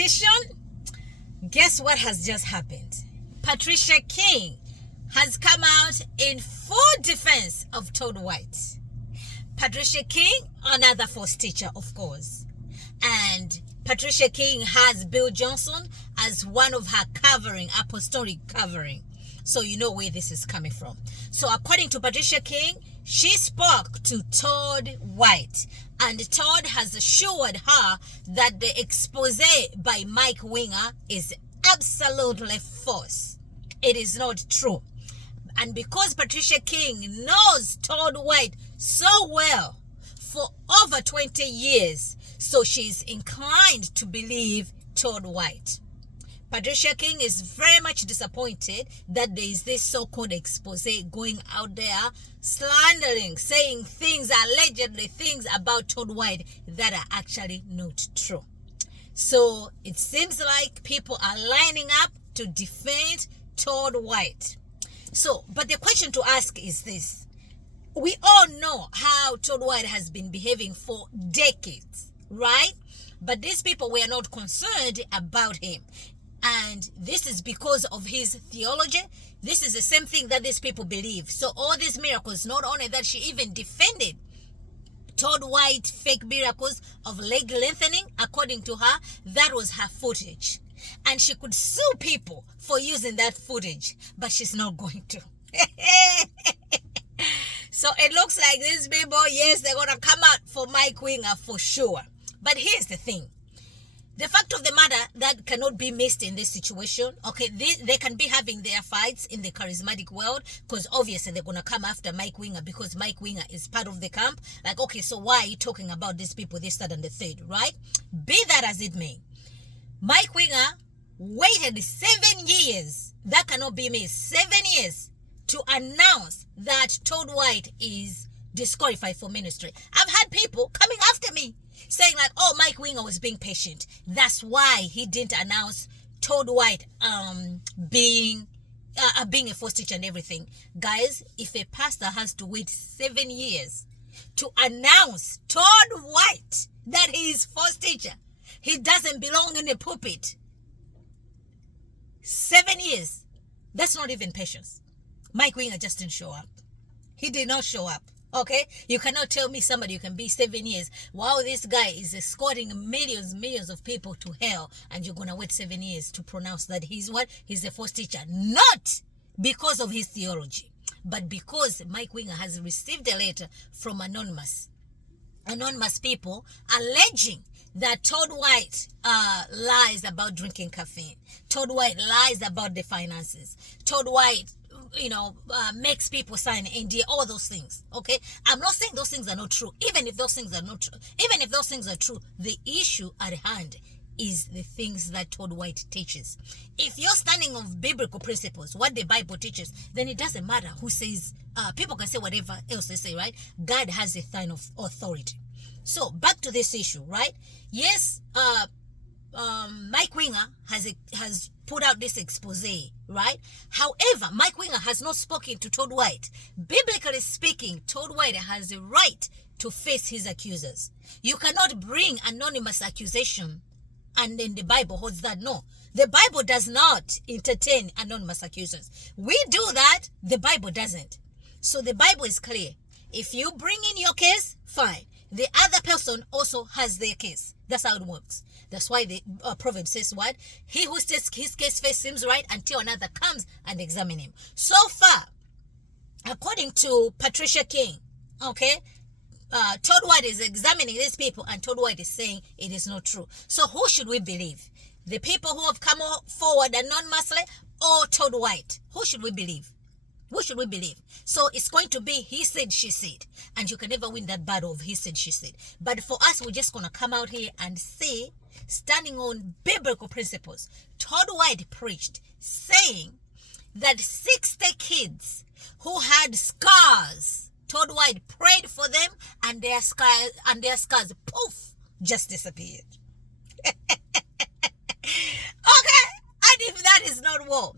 edition, guess what has just happened? Patricia King has come out in full defense of Todd White. Patricia King, another false teacher, of course. And Patricia King has Bill Johnson as one of her apostolic covering. So you know where this is coming from. So according to Patricia King, she spoke to Todd White, and Todd has assured her that the expose by Mike Winger is absolutely false. It is not true. And because Patricia King knows Todd White so well for over 20 years, so she's inclined to believe Todd White. Patricia King is very much disappointed that there is this so-called expose going out there, slandering, saying things, allegedly things about Todd White that are actually not true. So it seems like people are lining up to defend Todd White. So, but the question to ask is this. We all know how Todd White has been behaving for decades, right? But these people were not concerned about him. And this is because of his theology. This is the same thing that these people believe. So all these miracles, not only that, she even defended Todd White fake miracles of leg lengthening, according to her, that was her footage. And she could sue people for using that footage, but she's not going to. So it looks like these people, yes, they're going to come out for Mike Winger for sure. But here's the thing. The fact of the matter that cannot be missed in this situation, okay, they can be having their fights in the charismatic world, because obviously they're going to come after Mike Winger because Mike Winger is part of the camp. Like, okay, so why are you talking about these people, this, that, and the third, right? Be that as it may. Mike Winger waited 7 years, that cannot be missed, 7 years to announce that Todd White is disqualified for ministry. I've had people coming after me saying like, oh, Mike Winger was being patient. That's why he didn't announce Todd White being a false teacher and everything. Guys, if a pastor has to wait 7 years to announce Todd White that he is false teacher, he doesn't belong in the pulpit. 7 years. That's not even patience. Mike Winger just didn't show up. He did not show up. Okay? You cannot tell me somebody who can be 7 years. Wow, this guy is escorting millions of people to hell, and you're going to wait 7 years to pronounce that he's what? He's a false teacher. Not because of his theology, but because Mike Winger has received a letter from anonymous people alleging that Todd White lies about drinking caffeine. Todd White lies about the finances. Todd White, makes people sign NDA, all those things. Okay, I'm not saying those things are not true. Even if those things are not true, even if those things are true, the issue at hand is the things that Todd White teaches. If you're standing on biblical principles, what the Bible teaches, then it doesn't matter who says. People can say whatever else they say, right? God has a sign of authority. So back to this issue, right? Yes, Mike Winger has put out this expose, right? However, Mike Winger has not spoken to Todd White. Biblically speaking, Todd White has a right to face his accusers. You cannot bring anonymous accusation and then the Bible holds that. No, the Bible does not entertain anonymous accusers. We do that, the Bible doesn't. So the Bible is clear. If you bring in your case, fine. The other person also has their case. That's how it works. That's why the proverb says what? He who states his case first seems right until another comes and examine him. So far, according to Patricia King, okay, Todd White is examining these people and Todd White is saying it is not true. So who should we believe? The people who have come forward anonymously or Todd White? Who should we believe? Who should we believe? So it's going to be he said, she said. And you can never win that battle of he said, she said. But for us, we're just going to come out here and say, standing on biblical principles, Todd White preached saying that 60 kids who had scars, Todd White prayed for them and their scars, poof, just disappeared. Okay, and if that is not all,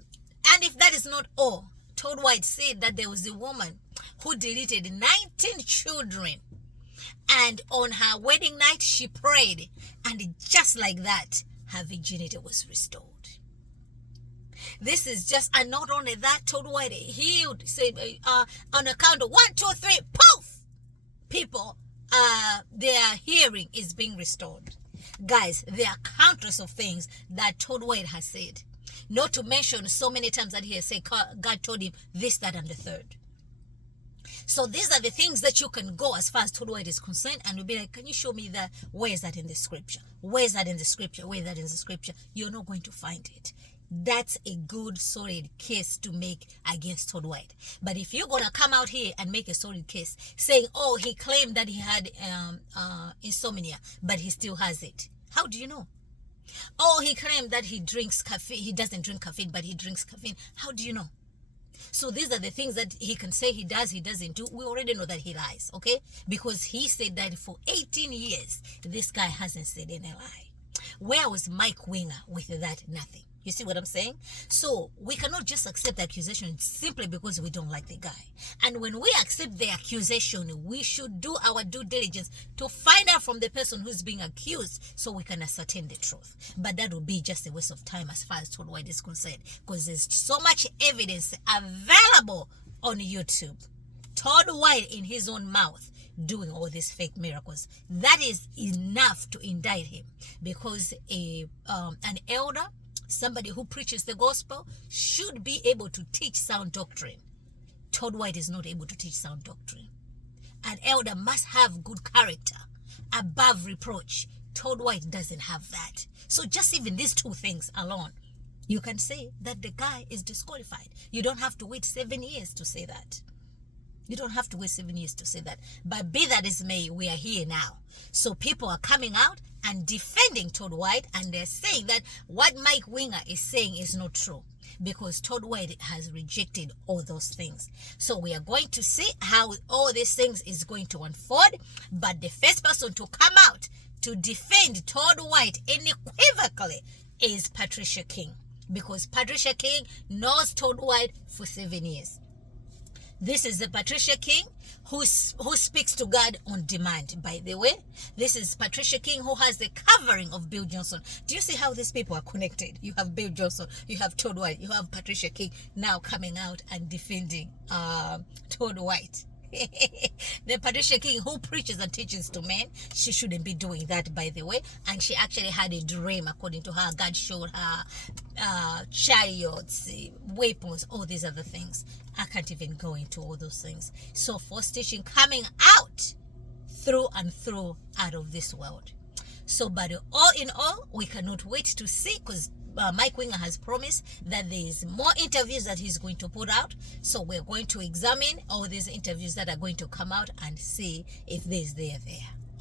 and if that is not all, Todd White said that there was a woman who deleted 19 children, and on her wedding night she prayed, and just like that, her virginity was restored. This is just, and not only that, Todd White healed, say, on account of 1, 2, 3, poof! People, their hearing is being restored. Guys, there are countless of things that Todd White has said. Not to mention so many times that he has said God told him this, that, and the third. So these are the things that you can go as far as Todd White is concerned, and you'll be like, can you show me that? Where is that in the scripture? Where is that in the scripture? Where is that in the scripture? You're not going to find it. That's a good, solid case to make against Todd White. But if you're going to come out here and make a solid case saying, oh, he claimed that he had insomnia, but he still has it. How do you know? Oh, he claimed that he drinks caffeine. He doesn't drink caffeine, but he drinks caffeine. How do you know? So these are the things that he can say he does, he doesn't do. We already know that he lies, okay? Because he said that for 18 years, this guy hasn't said any lie. Where was Mike Winger with that? Nothing. You see what I'm saying? So we cannot just accept the accusation simply because we don't like the guy. And when we accept the accusation, we should do our due diligence to find out from the person who's being accused so we can ascertain the truth. But that would be just a waste of time as far as Todd White is concerned, because there's so much evidence available on YouTube. Todd White in his own mouth doing all these fake miracles. That is enough to indict him, because an elder, somebody who preaches the gospel, should be able to teach sound doctrine. Todd White is not able to teach sound doctrine. An elder must have good character above reproach. Todd White doesn't have that. So just even these two things alone, you can say that the guy is disqualified. You don't have to wait 7 years to say that. You don't have to wait 7 years to say that. But be that as may, we are here now. So people are coming out and defending Todd White, and they're saying that what Mike Winger is saying is not true, because Todd White has rejected all those things. So we are going to see how all these things is going to unfold. But the first person to come out to defend Todd White unequivocally is Patricia King, because Patricia King knows Todd White for 7 years. This is the Patricia King who speaks to God on demand, by the way. This is Patricia King who has the covering of Bill Johnson. Do you see how these people are connected? You have Bill Johnson, you have Todd White, you have Patricia King now coming out and defending Todd White. The Patricia King who preaches and teaches to men, she shouldn't be doing that, by the way. And she actually had a dream, according to her. God showed her chariots, weapons, all these other things. I can't even go into all those things. So false teaching coming out through and through out of this world. So, but all in all, we cannot wait to see, because Mike Winger has promised that there is more interviews that he's going to put out. So we're going to examine all these interviews that are going to come out and see if there's there.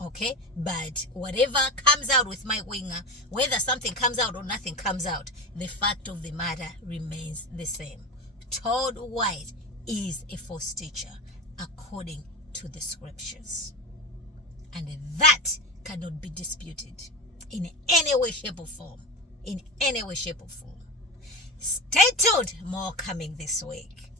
Okay? But whatever comes out with Mike Winger, whether something comes out or nothing comes out, the fact of the matter remains the same. Todd White is a false teacher according to the scriptures. And that cannot be disputed in any way, shape, or form. In any way, shape, or form. Stay tuned. More coming this week.